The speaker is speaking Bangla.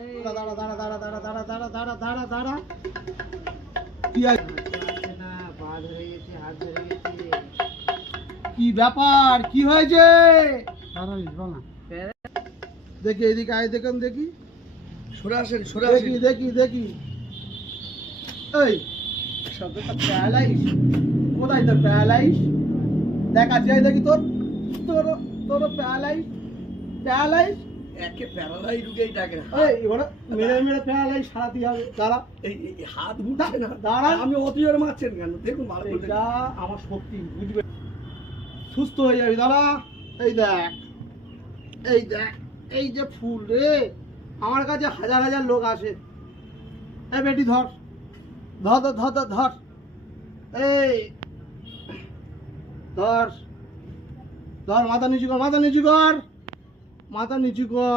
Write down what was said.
এই দাঁড়া দাঁড়া দাঁড়া দাঁড়া দাঁড়া দাঁড়া দাঁড়া দাঁড়া দাঁড়া কি না, পা ধরে গেছে, হাত ধরে গেছে। কি ব্যাপার কি হয়েছে প্যারা- দেখি এদিকে আয় দেখুন দেখি সরে আসেন সরে দেখি আসেন। দেখি দেখি এই শব্দটা প্যারালাইজ কোথায় তোর প্যারালাইজ দেখা যায় দেখি তোর তোর তোর প্যারালাইজ প্যারালাইজ একে প্যারালাইজ রুগেই ডাকে না। এই এবারে মেরে মেরে প্যারালাইজ সারাতে হবে দাঁড়া এই হাত উঠছে না। দাঁড়া। আমি অত জোরে মারছেন কেন? দেখুন ভালো করে এটা আমার শক্তি বুঝবে সুস্থ হয়ে যাবি দাঁড়া এই দেখ এই দেখ এই যে ফুল রে আমার কাছে হাজার হাজার লোক আসে এই বেটি ধর ধর ধর ধর ধর ধর এই ধর ধর মাথা নিচু কর মাথা নিচু কর মাথা নিচু কর